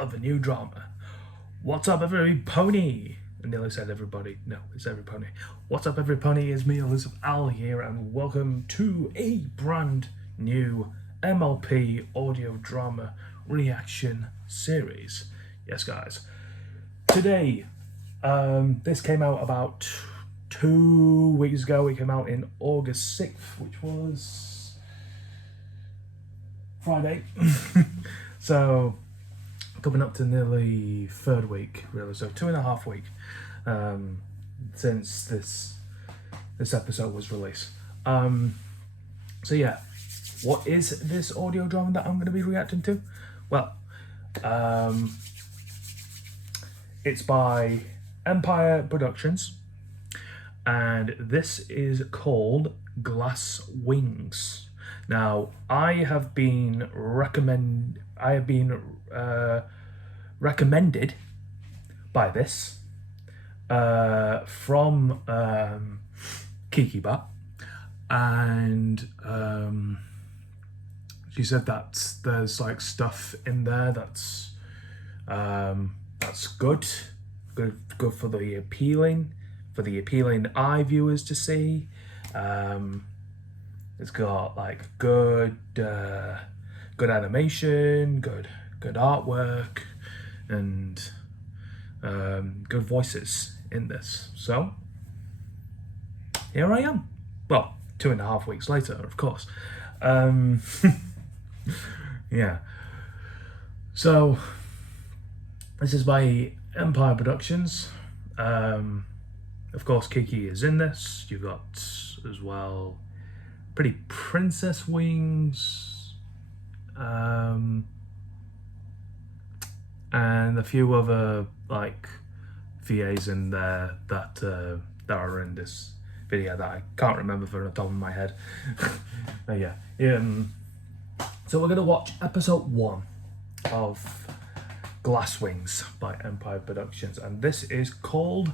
of a new drama. What's up, every pony? I nearly said everybody. No, it's every pony. What's up, every pony? It's me, ElusiveOwl here, and welcome to a brand new MLP audio drama reaction series. Yes, guys. Today, this came out about 2 weeks ago. It came out in August 6th, which was Friday. So coming up to nearly third week, really. So 2.5 weeks since this episode was released. So yeah, what is this audio drama that I'm going to be reacting to? Well, it's by Empire Productions, and this is called Glass Wings. Now, I have been recommended by this from Kikibat, and she said that there's like stuff in there that's good for the appealing eye viewers to see. It's got like good animation, good artwork, and good voices in this. So here I am. Well, 2.5 weeks later, of course. Yeah. So this is by Empire Productions. Of course, Kiki is in this. You've got as well Pretty Princess Wings, and a few other like VAs in there that are in this video that I can't remember from the top of my head. But yeah, so we're gonna watch episode 1 of Glass Wings by Empire Productions, and this is called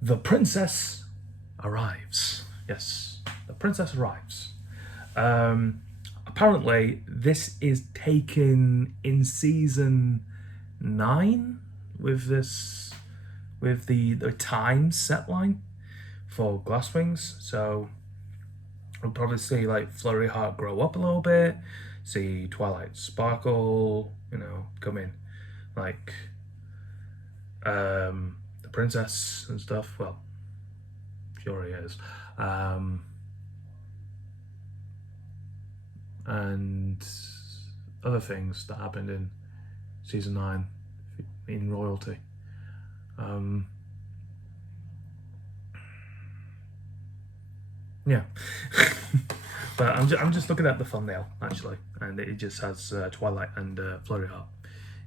The Princess Arrives. Yes, The Princess Arrives. Apparently this is taken in season 9 with the time set line for Glass Wings. So we'll probably see like Flurry Heart grow up a little bit, see Twilight Sparkle, come in, like the princess and stuff. Well, sure he is. And other things that happened in season 9 in royalty. Yeah. But I'm just looking at the thumbnail actually, and it just has Twilight and Flurry Heart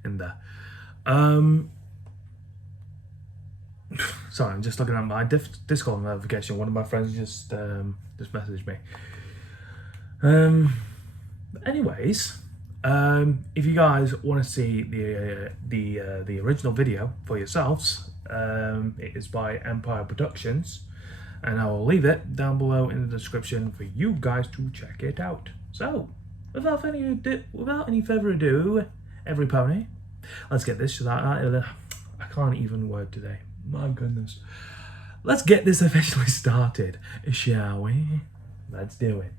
in there. Sorry, I'm just looking at my Discord notification. One of my friends just messaged me. Anyways, if you guys want to see the original video for yourselves, it is by Empire Productions, and I will leave it down below in the description for you guys to check it out. So, without any further ado, every pony, let's get this. I can't even word today. My goodness. Let's get this officially started, shall we? Let's do it.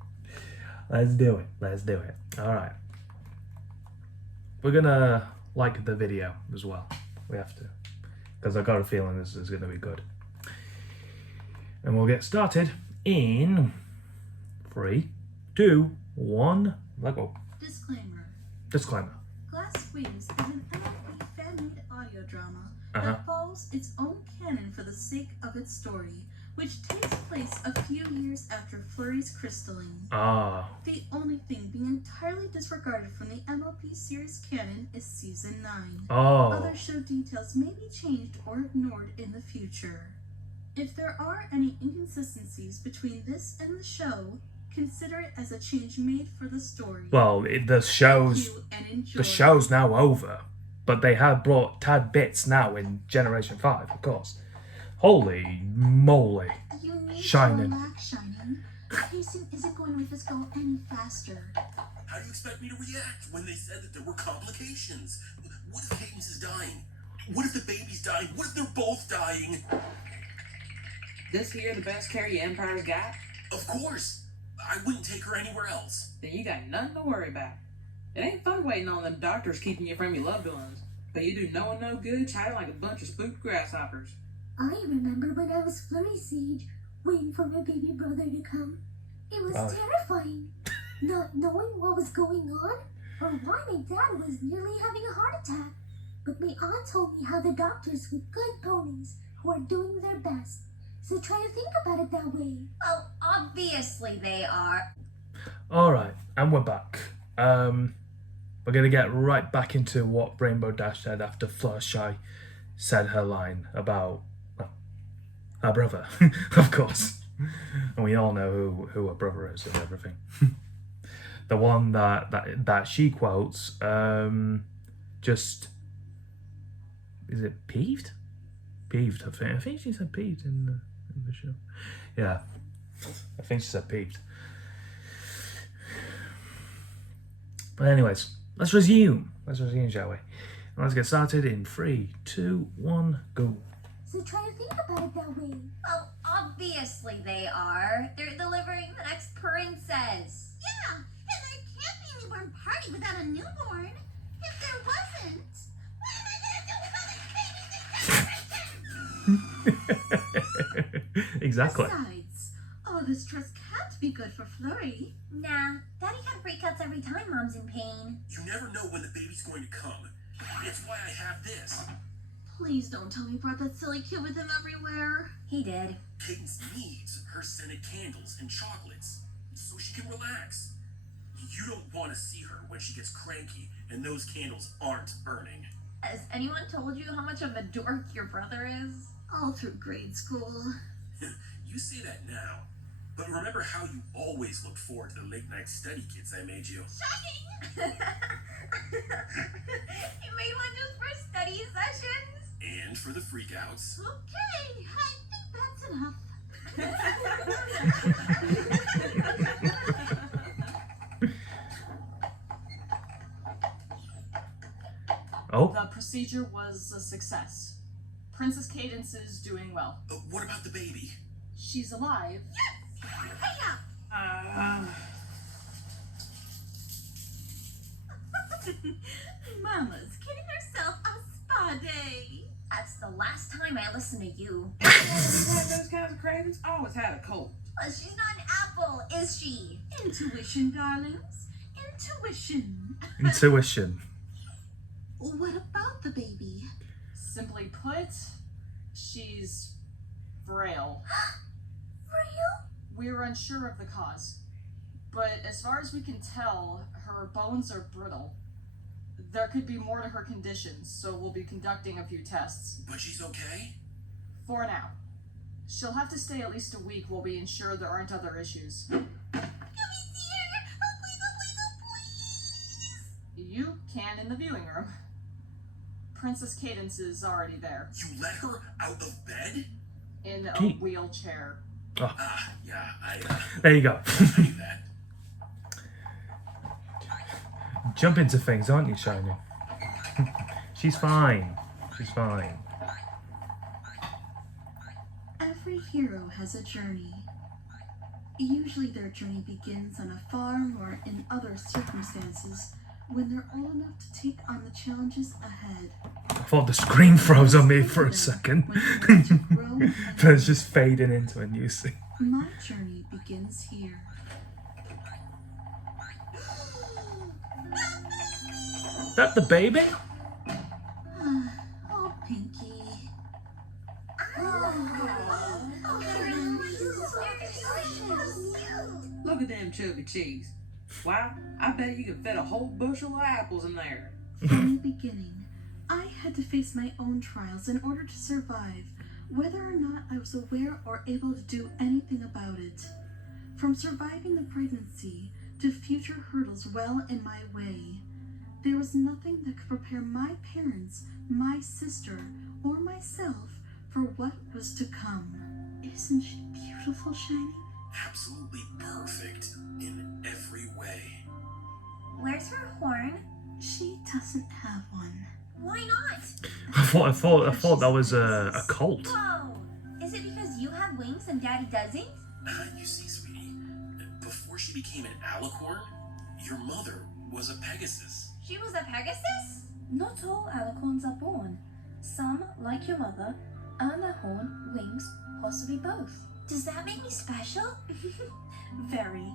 Let's do it. All right. We're gonna like the video as well. We have to, because I got a feeling this is gonna be good. And we'll get started in 3, 2, 1, let go. Disclaimer. Glass Wings is an MLP fan-made audio drama that follows its own canon for the sake of its story, which takes place a few years after Flurry's crystalline. The only thing being entirely disregarded from the MLP series canon is season 9. Other show details may be changed or ignored in the future. If there are any inconsistencies between this and the show, consider it as a change made for the story. Well, the show's now over, but they have brought tad bits now in Generation 5, of course. Holy moly. You need to relax, Shining. The pacing isn't going to make us go any faster. How do you expect me to react when they said that there were complications? What if Cadence is dying? What if the baby's dying? What if they're both dying? This here the best care your Empire's got? Of course. I wouldn't take her anywhere else. Then you got nothing to worry about. It ain't fun waiting on them doctors keeping you from your loved ones. But you do no one no good chatting like a bunch of spooked grasshoppers. I remember when I was Flurry's age, waiting for my baby brother to come. It was terrifying, not knowing what was going on or why my dad was nearly having a heart attack. But my aunt told me how the doctors were good ponies who are doing their best. So try to think about it that way. Well, obviously they are. Alright, and we're back. We're going to get right back into what Rainbow Dash said after Fluttershy said her line about her brother, of course. And we all know who her brother is and everything. The one that she quotes, just, is it peeved? Peeved, I think she said peeved in the show. Yeah, I think she said peeved. But anyways, let's resume, shall we? Let's get started in 3, 2, 1, go. So try to think about it that way. Well, obviously they are. They're delivering the next princess. Yeah, and there can't be a newborn party without a newborn. If there wasn't, what am I going to do with all this baby? Exactly. Besides, all this stress can't be good for Flurry. Nah, Daddy had breakouts every time Mom's in pain. You never know when the baby's going to come. It's why I have this. Please don't tell me he brought that silly kid with him everywhere. He did. Cadence needs her scented candles and chocolates so she can relax. You don't want to see her when she gets cranky and those candles aren't burning. Has anyone told you how much of a dork your brother is? All through grade school. You say that now, but remember how you always looked forward to the late night study kits I made you. You made one just for study sessions? And for the freakouts. Okay, I think that's enough. Oh, The procedure was a success. Princess Cadence is doing well. What about the baby? She's alive. Hey up! Mama's kidding herself a spa day. That's the last time I listened to you. Had those kinds of cravings? Always had a cold. Well, she's not an apple, is she? Intuition, darlings. Intuition. intuition. What about the baby? Simply put, she's frail. Real? We're unsure of the cause, but as far as we can tell, her bones are brittle. There could be more to her condition, so we'll be conducting a few tests. But she's okay? For now. She'll have to stay at least a week while we ensure there aren't other issues. Can we see her? Oh, please, oh, please, oh, please. You can in the viewing room. Princess Cadence is already there, You let her out of bed? in a Gee. wheelchair. Yeah, I There you go. knew that. Jump into things, aren't you, Shiny? She's fine. She's fine. Every hero has a journey. Usually their journey begins on a farm or in other circumstances when they're old enough to take on the challenges ahead. I thought the screen froze on me for a second. When they're ready to grow and But it's just fading into a new scene. My journey begins here. That the baby? Oh, Pinky. Look at them chubby cheeks. Wow, I bet you could fit a whole bushel of apples in there. From the beginning, I had to face my own trials in order to survive, whether or not I was aware or able to do anything about it. From surviving the pregnancy to future hurdles well in my way, there was nothing that could prepare my parents, my sister, or myself for what was to come. Isn't she beautiful, Shiny? Absolutely perfect in every way. Where's her horn? She doesn't have one. Why not? I thought that was a cult. Whoa! Is it because you have wings and Daddy doesn't? You see, sweetie, before she became an alicorn, your mother was a Pegasus. She was a Pegasus? Not all alicorns are born. Some, like your mother, earn a horn, wings, possibly both. Does that make me special? Very.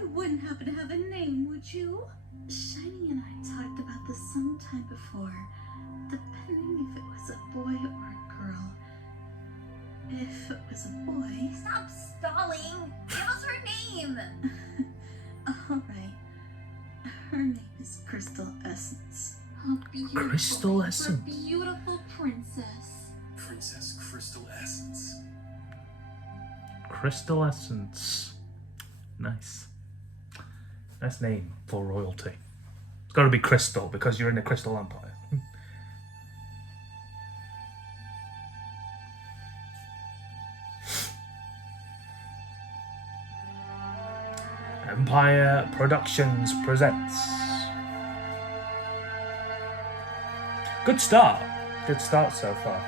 You wouldn't happen to have a name, would you? Shiny and I talked about this sometime before, depending if it was a boy or a girl. If it was a boy... Stop stalling! Give us her name! Alright. Her name is Crystal Essence. How beautiful. Crystal Essence. For a beautiful princess. Princess Crystal Essence. Crystal Essence. Nice. Nice name for royalty. It's got to be Crystal because you're in the Crystal Empire. Empire Productions presents. Good start. Good start so far.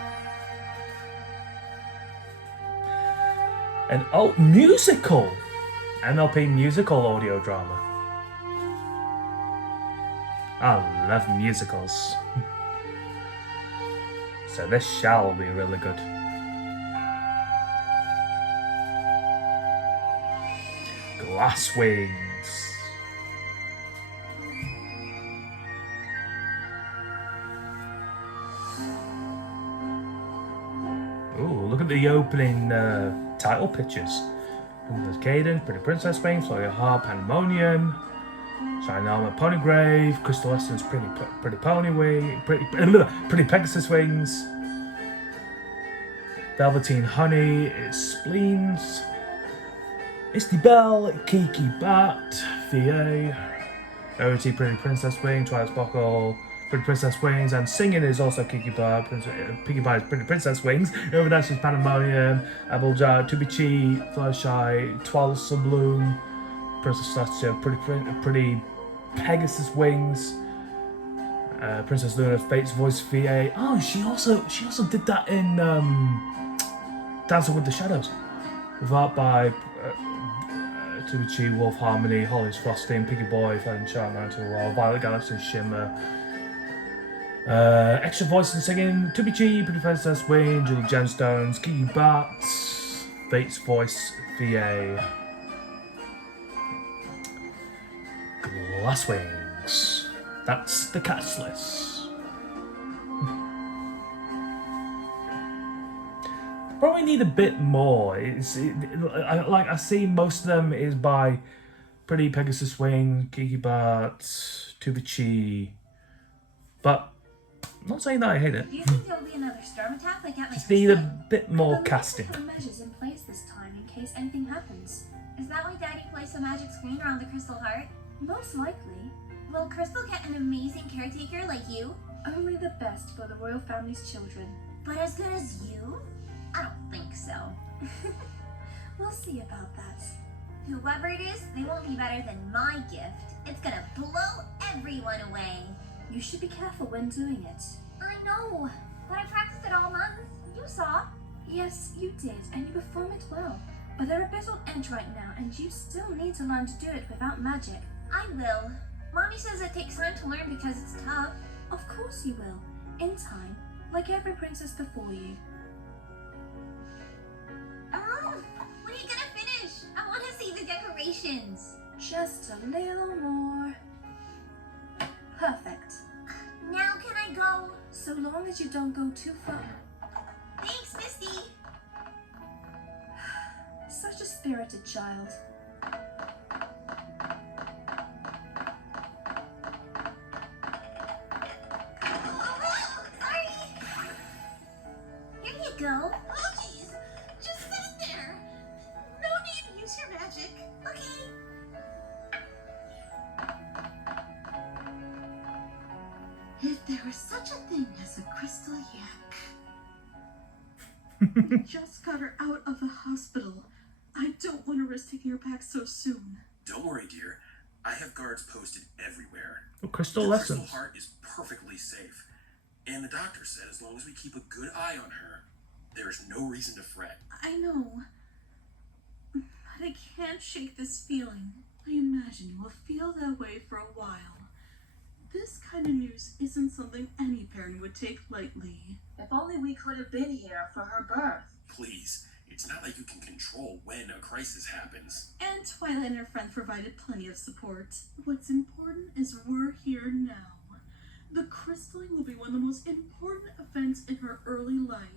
An alt musical. MLP musical audio drama. I love musicals. So this shall be really good. Glass Wings. Ooh, look at the opening title pictures. Ooh, there's Cadence, Pretty Princess Wings, Floria Harp, Pandemonium, Shine Armor, Pony Grave, Crystal Essence, Pretty Pony Wing, Pretty Pegasus Wings, Velveteen Honey, it's Spleens, Misty Bell, Kiki Bat, VA, OT Pretty Princess Wing, Twilight Sparkle, Pretty Princess Wings, and singing is also Kiki Bat, Kiki Bat is Pretty Princess Wings, Overdash is Pandemonium, Applejack, Tubichi, Fluttershy, Twilight Subloom, Princess Statue, Pretty Pegasus Wings, Princess Luna, Fate's Voice VA. Oh, she also did that in Dancing with the Shadows, with art by Tubichi, Wolf Harmony, Holly's Frosting, Piggy Boy, Flying Shark, Mountain Wild, Violet Galaxy, Shimmer. Extra voice and singing, Tubichi, Pretty Princess Wing, Julie Gemstones, Kiki Bats, Fate's Voice VA. Glass Wings. That's the cast list. Probably need a bit more. I see most of them is by Pretty Pegasus Wing, Kiki Bat, Tubichi, but I'm not saying that I hate it. Do you think there'll be another storm attack like at my Just first need a time? bit more I believe casting. we have measures in place this time in case anything happens. Is that why Daddy placed a magic screen around the crystal heart? Most likely, Will Crystal get an amazing caretaker like you? only the best for the royal family's children. But as good as you? I don't think so. We'll see about that. Whoever it is, they won't be better than my gift. It's gonna blow everyone away. You should be careful when doing it. I know, but I practiced it all month. You saw. Yes, you did, and you perform it well. But they're a bit on edge right now, and you still need to learn to do it without magic. I will. Mommy says it takes time to learn because it's tough. Of course you will, in time, like every princess before you. When are you gonna finish? I want to see the decorations. Just a little more. Perfect. Now can I go? So long as you don't go too far. Thanks, Misty. Such a spirited child. Sorry. Here you go. Oh, jeez. Just sit there. No need to use your magic. Okay. If there was such a thing as a crystal yak. We just got her out of the hospital. I don't want to risk taking her back so soon. Don't worry, dear. I have guards posted everywhere. Oh, crystal The lessons. Crystal Heart is perfectly safe. And the doctor said as long as we keep a good eye on her, there is no reason to fret. I know. But I can't shake this feeling. I imagine you will feel that way for a while. This kind of news isn't something any parent would take lightly. If only we could have been here for her birth. Please, it's not like you can control when a crisis happens. And Twilight and her friends provided plenty of support. What's important is we're here now. The crystalling will be one of the most important events in her early life.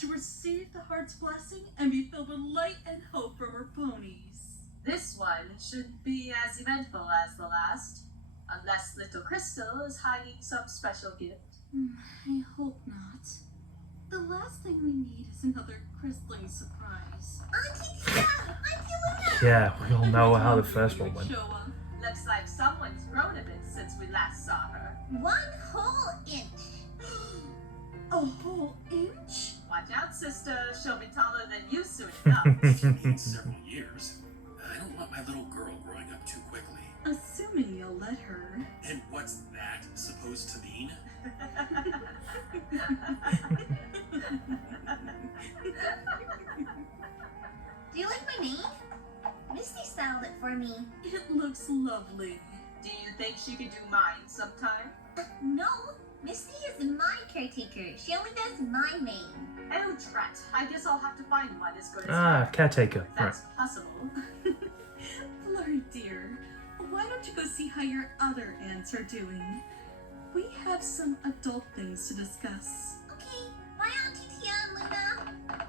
To receive the heart's blessing and be filled with light and hope from her ponies. This one should be as eventful as the last, unless little Crystal is hiding some special gift. I hope not. The last thing we need is another crystalling surprise. Auntie Tia! Auntie Luna! Yeah, we all know how the Told first you one would went. show up. Looks like someone's grown a bit since we last saw her. 1 whole inch. A whole inch? Watch out, sister. She'll be taller than you soon enough. If you mean several years, I don't want my little girl growing up too quickly. Assuming you'll let her. And what's that supposed to mean? Do you like my name? Misty styled it for me. It looks lovely. Do you think she could do mine sometime? No. Misty is my caretaker. She only does my name. Oh, drat. I guess I'll have to find one as good as her. Caretaker. If that's possible. Flurry dear, why don't you go see how your other aunts are doing? We have some adult things to discuss. Okay. Bye, Auntie Tia and Luna.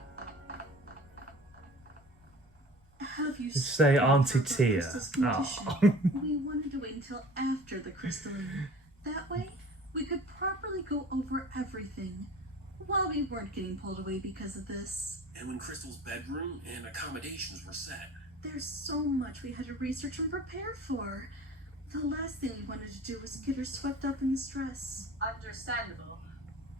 Have you Say spoken Auntie about the Tia. crystal's condition? Oh. We wanted to wait until after the crystalline. That way, we could properly go over everything while we weren't getting pulled away because of this. And when Crystal's bedroom and accommodations were set. There's so much we had to research and prepare for. The last thing we wanted to do was get her swept up in the stress. Understandable.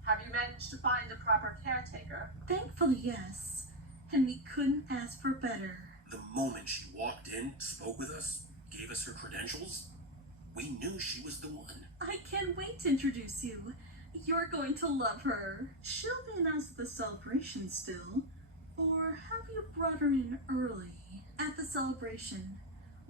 Have you managed to find a proper caretaker? Thankfully, yes. And we couldn't ask for better. The moment she walked in, spoke with us, gave us her credentials, we knew she was the one. I can't wait to introduce you. You're going to love her. She'll be announced at the celebration still. Or have you brought her in early? At the celebration.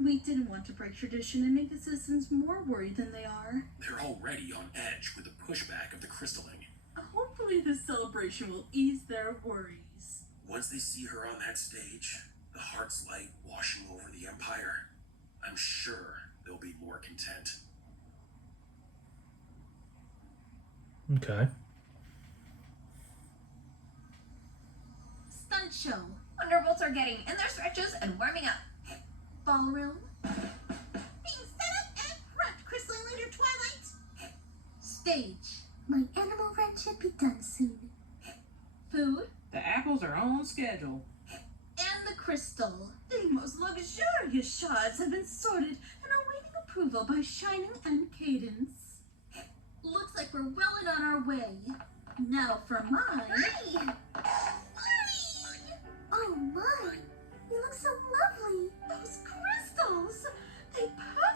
We didn't want to break tradition and make the citizens more worried than they are. They're already on edge with the pushback of the crystalling. Hopefully this celebration will ease their worries. Once they see her on that stage, the heart's light washing over the Empire, I'm sure they'll be more content. Okay. Stunt show. Wonderbolts are getting in their stretches and warming up. Ballroom. Being set up and prepped, crystalline leader Twilight. Stage. My animal friend should be done soon. Food The apples are on schedule. and the crystal. The most luxurious shots have been sorted and are awaiting approval by Shining and Cadence. Looks like we're well and on our way. Now for mine. Hi! Oh my! You look so lovely! Those crystals! They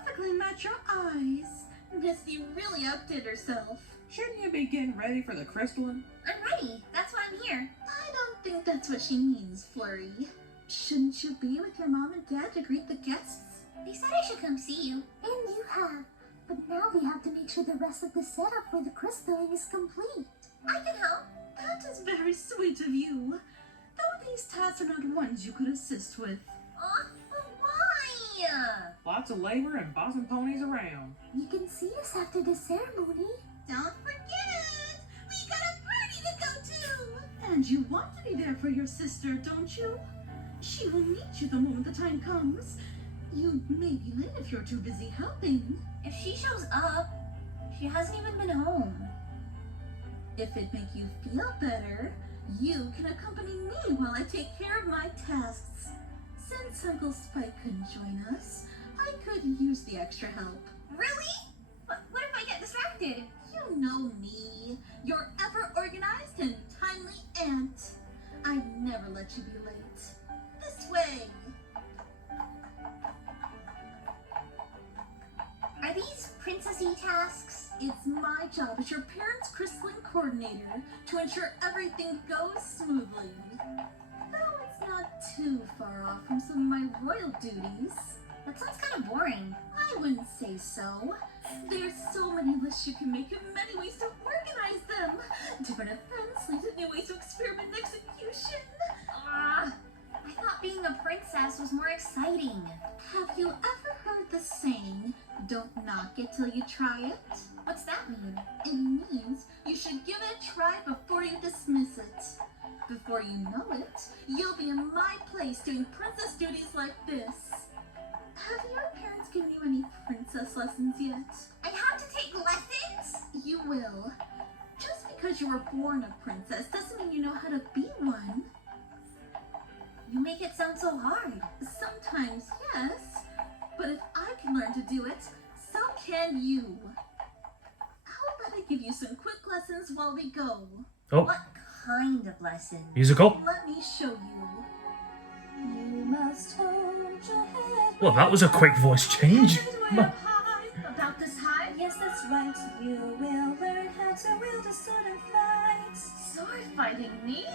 perfectly match your eyes. Misty really outdid herself. Shouldn't you be getting ready for the crystalline? I'm ready. That's why I'm here. I don't think that's what she means, Flurry. Shouldn't you be with your mom and dad to greet the guests? They said I should come see you. And you have. But now we have to make sure the rest of the setup for the crystalline is complete. I can help. That is very sweet of you. Though these tasks are not ones you could assist with. But why? Lots of labor and bossing ponies around. You can see us after the ceremony. Don't forget! We got a party to go to! And you want to be there for your sister, don't you? She will meet you the moment the time comes. You may be late if you're too busy helping. If she shows up, she hasn't even been home. If it make you feel better, you can accompany me while I take care of my tasks. Since Uncle Spike couldn't join us, I could use the extra help. Really? What if I get distracted? You know me. You're ever organized and timely aunt. I'd never let you be late. This way. messy tasks. It's my job as your parents' crystalline coordinator to ensure everything goes smoothly. Though it's not too far off from some of my royal duties. That sounds kind of boring. I wouldn't say so. There's so many lists you can make and many ways to organize them. Different events lead to new ways to experiment and execution. I thought being a princess was more exciting. Have you ever heard the saying, don't knock it till you try it? What's that mean? It means you should give it a try before you dismiss it. Before you know it, you'll be in my place doing princess duties like this. Have your parents given you any princess lessons yet? I have to take lessons? You will. Just because you were born a princess doesn't mean you know how to be one. You make it sound so hard. Sometimes, yes. But if I can learn to do it, so can you. How about I give you some quick lessons while we go? Oh, What kind of lesson? musical. Let me show you. You must hold your head. Well, that was a quick voice change. We're up high, about this high. Yes, that's right. You will learn how to wield a sword and fight. Sword fighting me?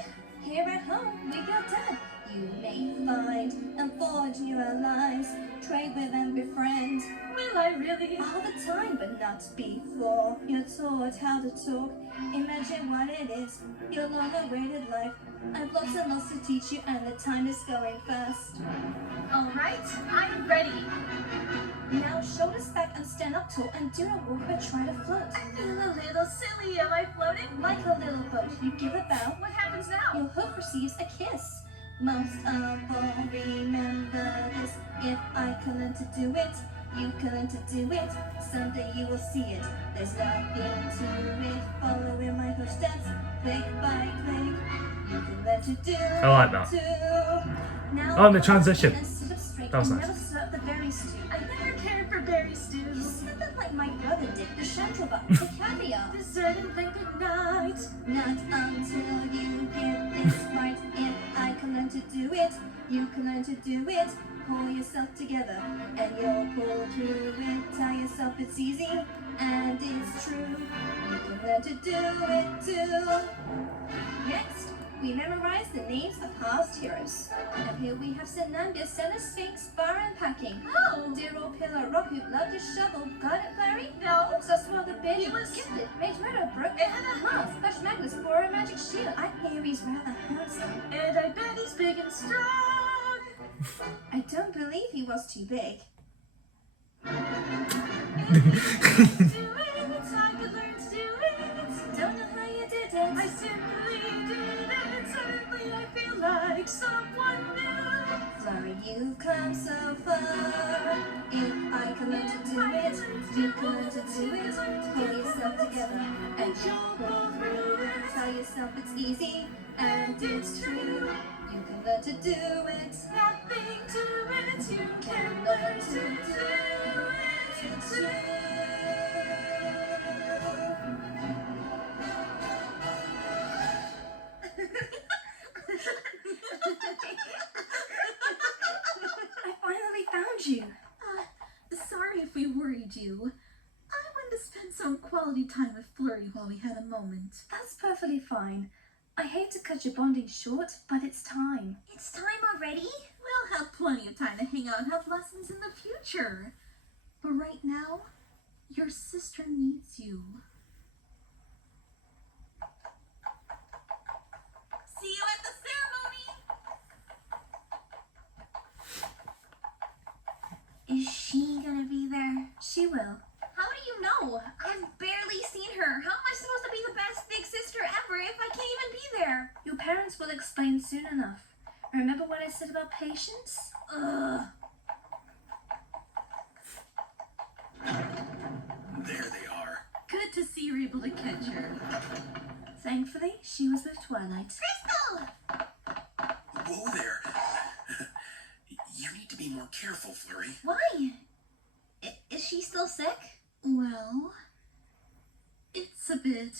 Here at home with your dad, you may find and forge new allies, trade with and befriend. Will I really? All the time, but not before you're taught how to talk. Imagine what it is, your long-awaited life. I've lots and lots to teach you, and the time is going fast. Alright, I'm ready. Now shoulders back and stand up tall, and do not walk but try to float. I feel a little silly. Am I floating? Like a little boat, you give a bow, What happens now? your hook receives a kiss. Most of all, remember this. If I can learn to do it, you can learn to do it. Someday you will see it. There's nothing to it. Follow in my footsteps, click by click. You can learn to do I like that. it too. Now Oh, and the transition. and sit up straight That was and nice. never serve the berry stew. I never cared for berry You stews. slip it like my brother did. The chanterelle, the caviar. Dessert and then good night. Not until you get this right. If I can learn to do it, you can learn to do it. Pull yourself together and you'll pull through it. Tell yourself it's easy and it's true. You can learn to do it too. Next, we memorize the names of past heroes. Up here we have Senambia, Senna, Sphinx, Bar and Packing. Oh, Dear old pillar, rock who loved his shovel. Got it, Larry? no. So swell the bed, He was- gifted, made Meadow broke. It had a Mars, Flash Magnus, for a magic shield. I hear he's rather handsome. And I bet he's big and strong. I don't believe he was too big. Do it. I could learn to do it. Don't know how you did I it. simply did it. Suddenly I feel like someone new. Flurry, you've come so far. If I can learn to do it, you can learn to do it. Pull yourself together and you'll pull through it. Tell yourself it's easy and it's true. You can learn to do it. Nothing to it. You can learn to do it too. I finally found you. Sorry if we worried you. I wanted to spend some quality time with Flurry while we had a moment. That's perfectly fine. I hate to cut your bonding short, but it's time. It's time already? We'll have plenty of time to hang out and have lessons in the future. But right now, your sister needs you. See you at the ceremony! Is she gonna be there? She will. How do you know? I've barely seen her. How am I supposed to be the best big sister ever if I can't even be there? Your parents will explain soon enough. Remember what I said about patience? Ugh. There they are. Good to see you're able to catch her. Thankfully, she was with Twilight. Crystal! Whoa there. You need to be more careful, Flurry. Why? Is she still sick? Well, it's a bit.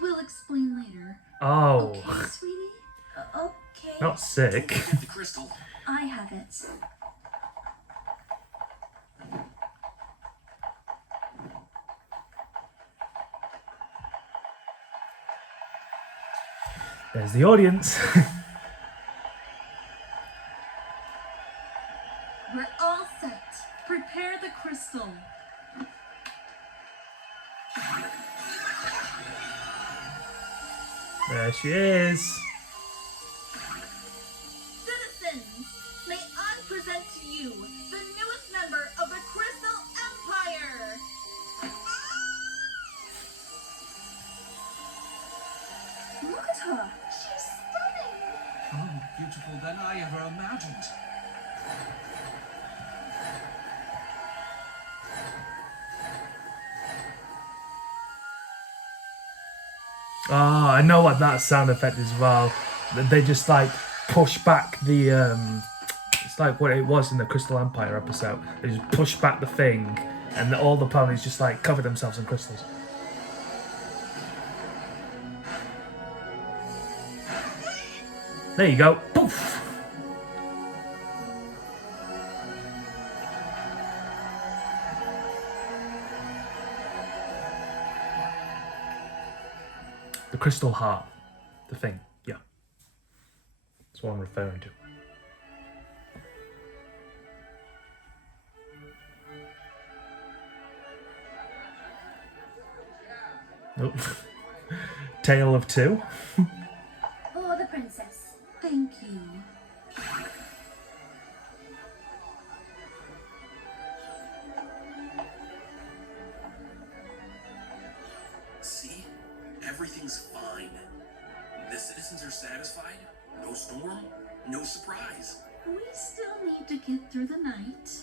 We'll explain later. Oh, Okay, sweetie? Okay. not sick. Get the crystal. I have it. There's the audience. We're all set. Prepare the crystal. There she is. Citizens, may I present to you the newest member of the Crystal Empire. Look at her. She's stunning. Oh, beautiful than I ever imagined. Ah, I know what that sound effect is as well. They just like push back the it's like what it was in the Crystal Empire episode. They just push back the thing and all the ponies just like cover themselves in crystals. There you go. Poof! The crystal heart. The thing. Yeah. That's what I'm referring to. Nope. Tale of two. For the princess. Thank you. See? Everything's fine. The citizens are satisfied. No storm, no surprise. We still need to get through the night.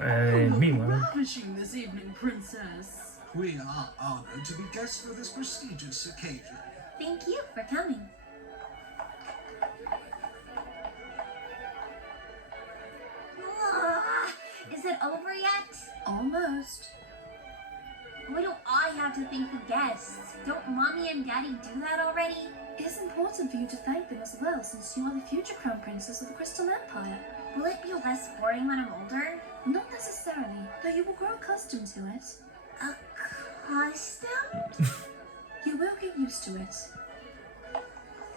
And meanwhile, Ravishing this evening, princess. We are honored to be guests for this prestigious occasion. Thank you for coming. Is it over yet? Almost. Why don't I have to thank the guests? Don't Mommy and Daddy do that already? It's important for you to thank them as well, since you are the future crown princess of the Crystal Empire. Will it be less boring when I'm older? Not necessarily, though you will grow accustomed to it. Accustomed? You will get used to it.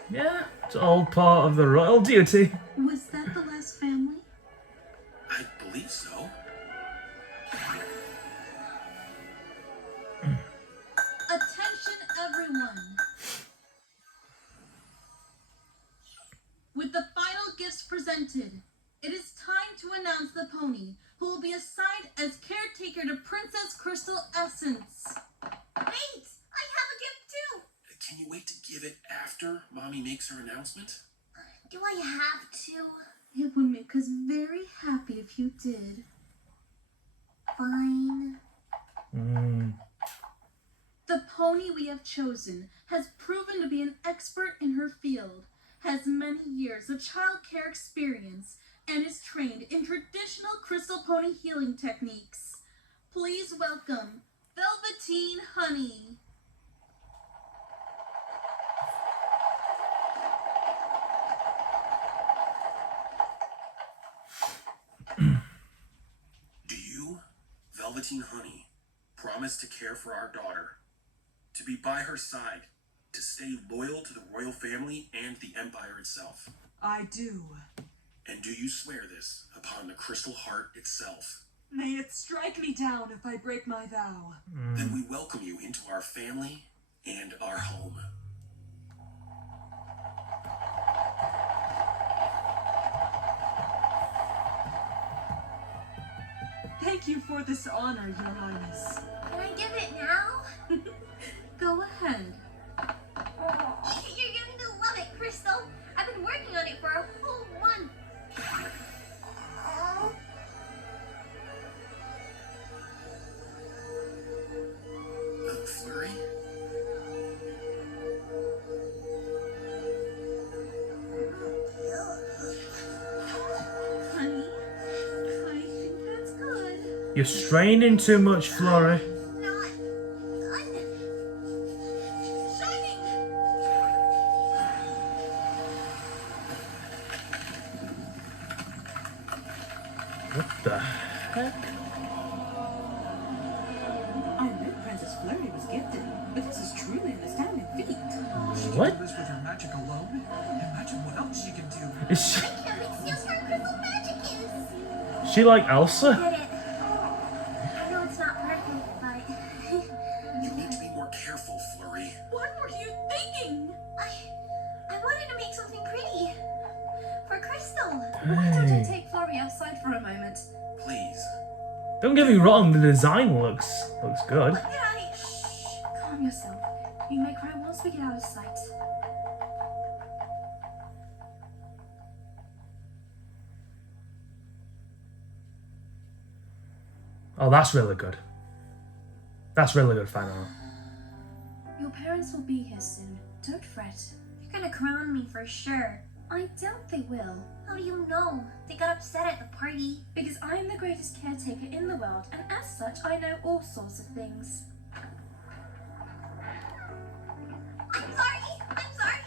yeah, it's all part of the royal duty. Was that the last family? I believe so. Attention, everyone. With the final gifts presented, it is time to announce the pony who will be assigned as caretaker to Princess Crystal Essence. Wait! I have a gift too! Can you wait to give it after Mommy makes her announcement? Do I have to? It would make us very happy if you did. Fine. The pony we have chosen has proven to be an expert in her field, has many years of child care experience, and is trained in traditional crystal pony healing techniques. Please welcome Velveteen Honey. Do you, Velveteen Honey, promise to care for our daughter, to be by her side, to stay loyal to the royal family and the empire itself? I do. And do you swear this upon the crystal heart itself? May it strike me down if I break my vow. Then we welcome you into our family and our home. Thank you for this honor, Your Highness. Can I give it now? Go ahead. You're going to love it, Crystal. I've been working on it for a whole month. Flurry? Honey, I think that's good. You're straining too much, Flurry. Not done. Shining! What the heck? I knew Princess Flurry was gifted, but this is truly an astounding feat. She What? do this with her magic alone? Imagine what else she can do. Is she, I can't see how strong crystal magic is. she like I Elsa? get it. I know it's not perfect, but You need to be more careful, Flurry. What were you thinking? I wanted to make something pretty for Crystal. Why don't I Hey. take Flurry outside for a moment? Please. Don't get me wrong, the design looks good. But then Shh, calm yourself. You may cry once we get out of sight. Oh, that's really good. That's really good fan art. Your parents will be here soon. Don't fret. You're gonna crown me for sure. I doubt they will, How do you know? They got upset at the party. because I am the greatest caretaker in the world, and as such, I know all sorts of things. I'm sorry.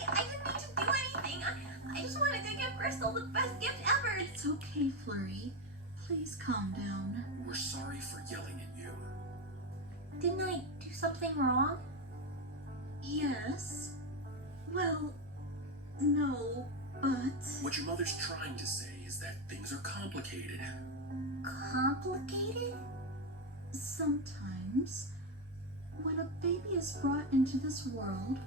I didn't mean to do anything. I just wanted to give Crystal the best gift ever. It's okay, Flurry. Please calm down. We're sorry for yelling at you. Didn't I do something wrong? Yes. Well, no, but... What your mother's trying to say is that things are complicated. Complicated? Sometimes, when a baby is brought into this world,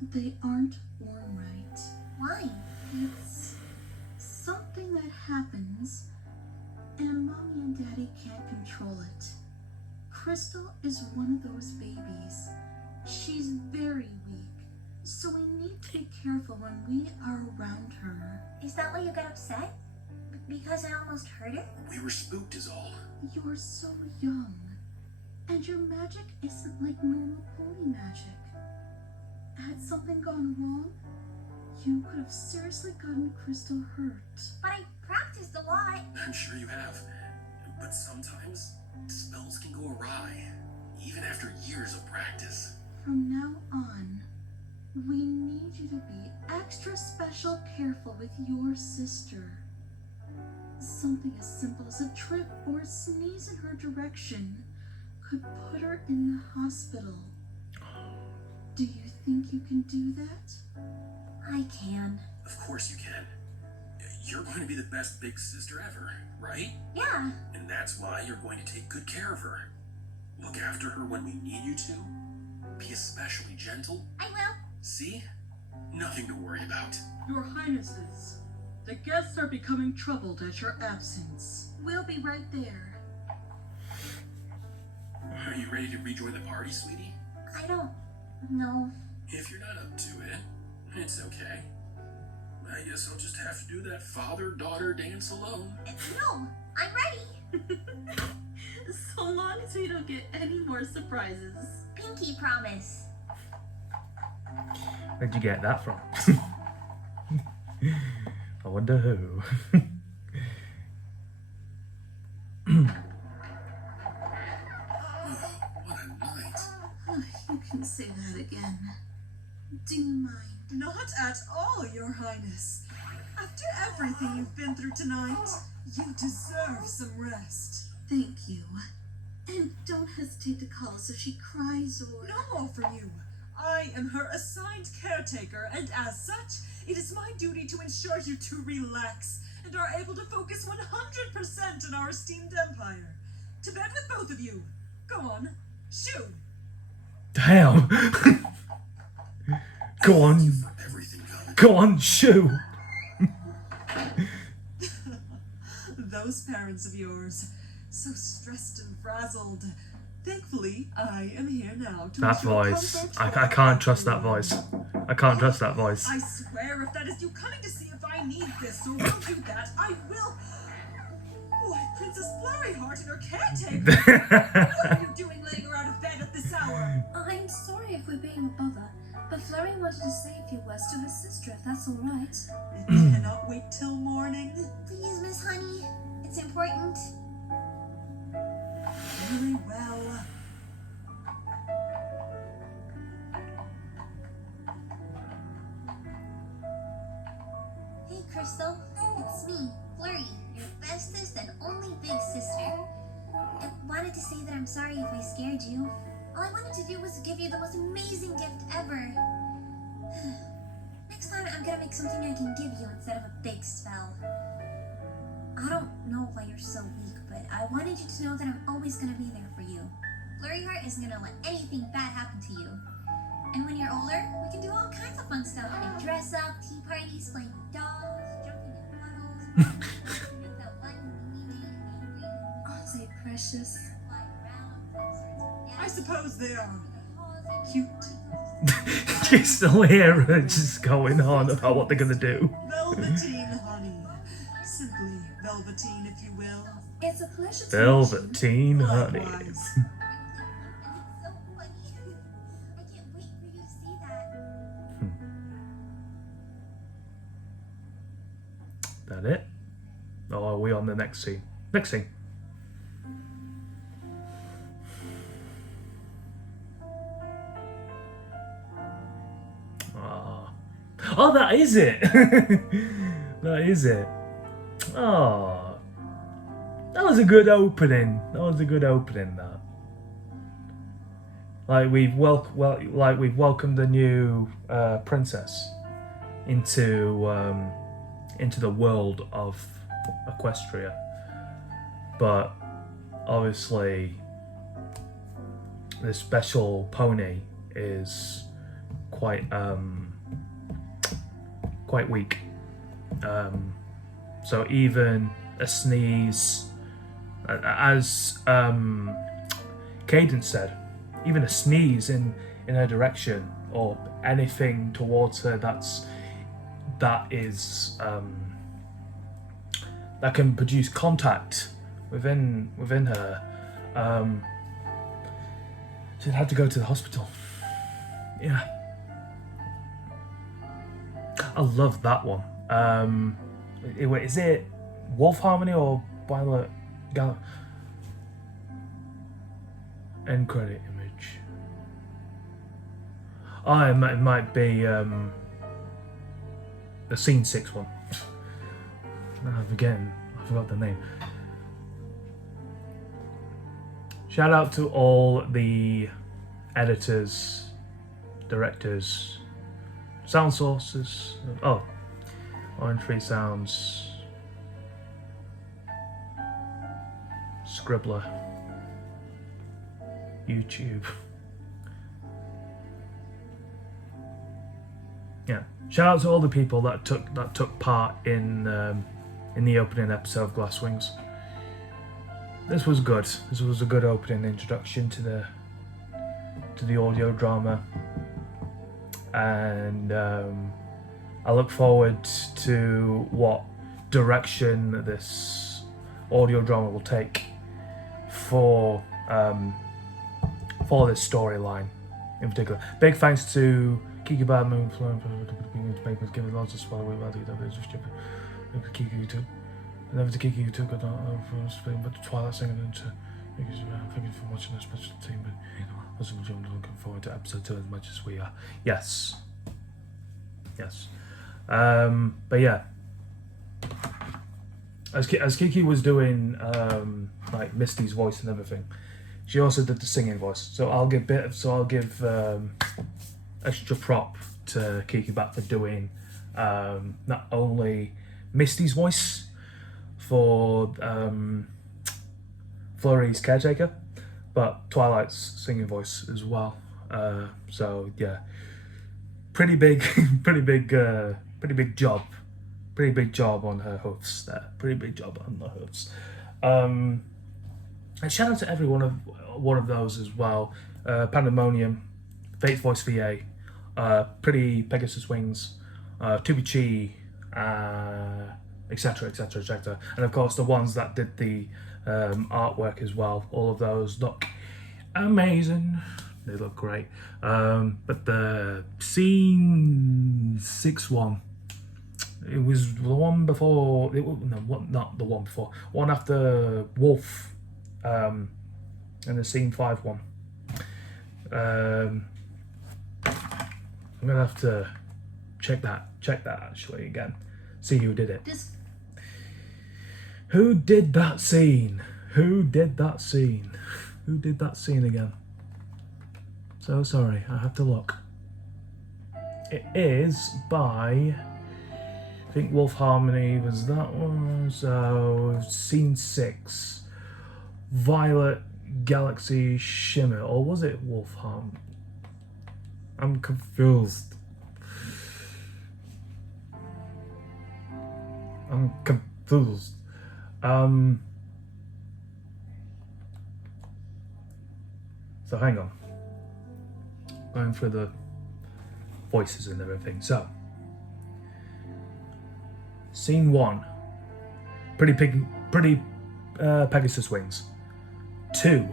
they aren't born right. Why? It's something that happens, and Mommy and Daddy can't control it. Crystal is one of those babies. She's very weak, so we need to be careful when we are around her. Is that why you got upset? Because I almost hurt her? We were spooked is all. You're so young, and your magic isn't like normal pony magic. Had something gone wrong, you could have seriously gotten Crystal hurt. But I practiced a lot. I'm sure you have. But sometimes, spells can go awry, even after years of practice. From now on, we need you to be extra special careful with your sister. Something as simple as a trip or a sneeze in her direction could put her in the hospital. Do you think you can do that? I can. Of course you can. You're going to be the best big sister ever, right? Yeah. And that's why you're going to take good care of her. Look after her when we need you to. Be especially gentle. I will. See? Nothing to worry about. Your Highnesses, the guests are becoming troubled at your absence. We'll be right there. Are you ready to rejoin the party, sweetie? I don't know. If you're not up to it, it's okay. I guess I'll just have to do that father-daughter dance alone. No, I'm ready. So long as we don't get any more surprises. Pinky promise. Where'd you get that from? I wonder who. What a night. You can say that again. Do you mind? Not at all, Your Highness. After everything you've been through tonight, you deserve some rest. Thank you. And don't hesitate to call us if she cries or... No more from you. I am her assigned caretaker, and as such, it is my duty to ensure you two relax and are able to focus 100% on our esteemed empire. To bed with both of you. Go on, shoo. Damn. Go on. For everything, Velvet. Go on, shoo. Those parents of yours, so stressed and frazzled. Thankfully, I am here now to That ensure voice. comfort I for can't trust that everyone. voice. I can't trust that voice. I swear, if that is you coming to see if I need this or will do that, I will. Why, Princess Flurryheart and her caretaker? What are you doing letting her out of bed at this hour? I'm sorry if we're being a bother, but Flurry wanted to say a few words to her sister, if that's all right. It cannot wait till morning. Please, Miss Honey. It's important. Very well. Hey, Crystal. It's me, Flurry, your bestest and only big sister. I wanted to say that I'm sorry if I scared you. All I wanted to do was give you the most amazing gift ever. gonna make something I can give you instead of a big spell. I don't know why you're so weak, but I wanted you to know that I'm always gonna be there for you. Flurry Heart isn't gonna let anything bad happen to you. And when you're older, we can do all kinds of fun stuff, like dress up, tea parties, playing with dolls, jumping in puddles, make that one angry. Aren't they precious? I suppose they are cute. You still hear her just going on about what they're gonna do. Velveteen honey. Simply velveteen, if you will. It's a pleasure to Velveteen honey. Likewise. So funny. I can't wait for you to see that. That it? Or are we on the next scene? Next scene. Oh, that is it. That is it. Oh, that was a good opening. That was a good opening. That. Like we've welcomed a new princess into the world of Equestria, but obviously the special pony is quite weak. So even a sneeze, as Cadence said, even a sneeze in her direction or anything towards her that can produce contact within her, she'd have to go to the hospital. Yeah. I love that one. Wait, is it Wolf Harmony or Violet Gallop? End credit image. Oh, it might be the Scene 6 one. I forgot the name. Shout out to all the editors, directors, sound sources. Oh, Orange Free Sounds, Scribbler, YouTube. Yeah, shout out to all the people that took part in the opening episode of Glass Wings. This was good. This was a good opening introduction to the audio drama, and I look forward to what direction this audio drama will take for this storyline in particular. Big thanks to Kiki Badman for giving lots of spoiler value. Kiki took. Never to Kiki who took it but the Twilight Singer and thank you for watching this special team, but you know, also looking forward to episode 2 as much as we are. Yes. But yeah, as Kiki was doing like Misty's voice and everything, she also did the singing voice. So I'll give extra prop to Kiki back for doing not only Misty's voice for Flurry's caretaker, but Twilight's singing voice as well. So yeah, pretty big job on her hoofs there. Pretty big job on the hoofs. And shout out to every one of those as well. Pandemonium, Fate's Voice VA, Pretty Pegasus Wings, Tubi Chi, etc, and of course the ones that did the artwork as well. All of those look amazing. They look great. But the Scene 6 one, it was the one before. Not the one before. One after Wolf, and the Scene 5 one. I'm gonna have to check that actually again. See who did it. Who did that scene? Who did that scene again? So sorry, I have to look. It is by I think Wolf Harmony was that one. So scene 6, Violet Galaxy Shimmer, or was it Wolf Harmony? I'm confused. So hang on. Going through the voices and everything. So, scene 1, Pretty Pegasus Wings. 2,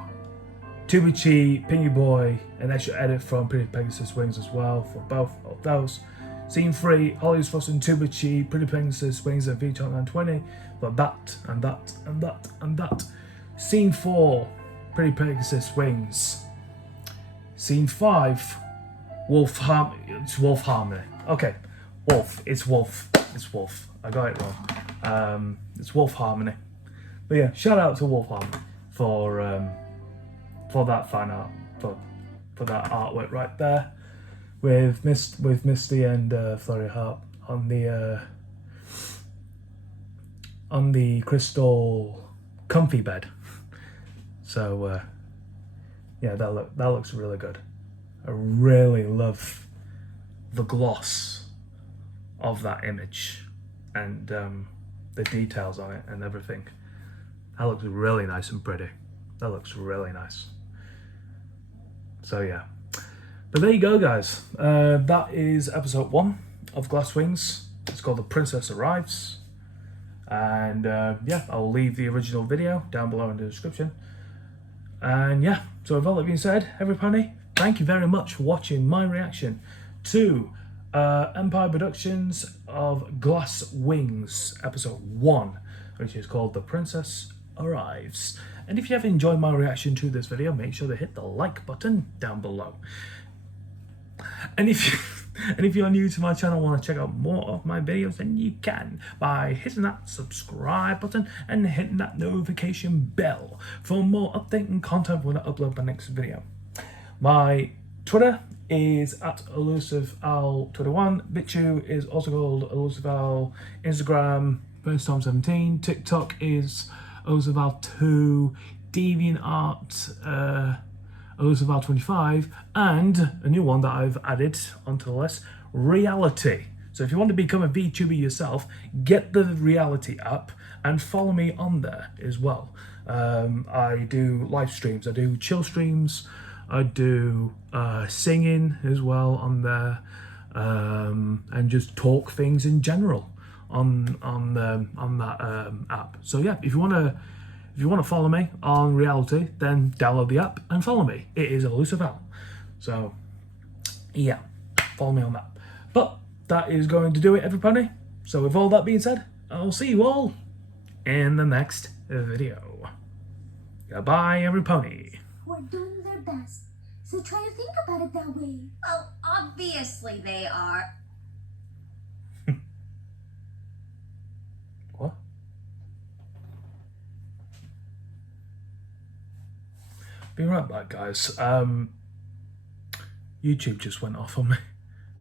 Tubichi, Pingy Boy, an extra edit from Pretty Pegasus Wings as well for both of those. Scene 3, Holly's Frost and Tubichi, Pretty Pegasus Wings and VTOP 920, but that and that and that and that. Scene 4, Pretty Pegasus Wings. Scene 5, it's Wolf Harmony. Okay, Wolf. It's Wolf. It's Wolf. I got it wrong. It's Wolf Harmony. But yeah, shout out to Wolf Harmony for that fine art, for that artwork right there, with Misty and Flurry Harp on the crystal comfy bed. So yeah, that looks really good. I really love the gloss of that image and the details on it and everything. That looks really nice and pretty. That looks really nice. So yeah, but there you go, guys. That is episode 1 of Glass Wings. It's called The Princess Arrives, and yeah, I'll leave the original video down below in the description. And yeah, so with all that being said, everybody, thank you very much for watching my reaction to Empire Productions of Glass Wings episode 1, which is called The Princess Arrives. And if you have enjoyed my reaction to this video, make sure to hit the like button down below. And if you're new to my channel and want to check out more of my videos, then you can by hitting that subscribe button and hitting that notification bell for more updating content when I upload my next video. My Twitter is at ElusiveOwl21. BitChute is also called ElusiveOwl. Instagram, FirstTime17. TikTok is ElusiveOwl2. DeviantArt, ElusiveOwl25, and a new one that I've added onto the list, Reality. So if you want to become a VTuber yourself, get the Reality app and follow me on there as well. I do live streams, I do chill streams, I do singing as well on there, and just talk things in general on that app. So yeah, if you want to follow me on Reality, then download the app and follow me. It is ElusiveOwl. So yeah, follow me on that. But that is going to do it, everybody. So with all that being said, I'll see you all in the next video. Goodbye, everybody. We're doing their best, so try to think about it that way. Well, obviously they are. What? Be right back, guys. YouTube just went off on me.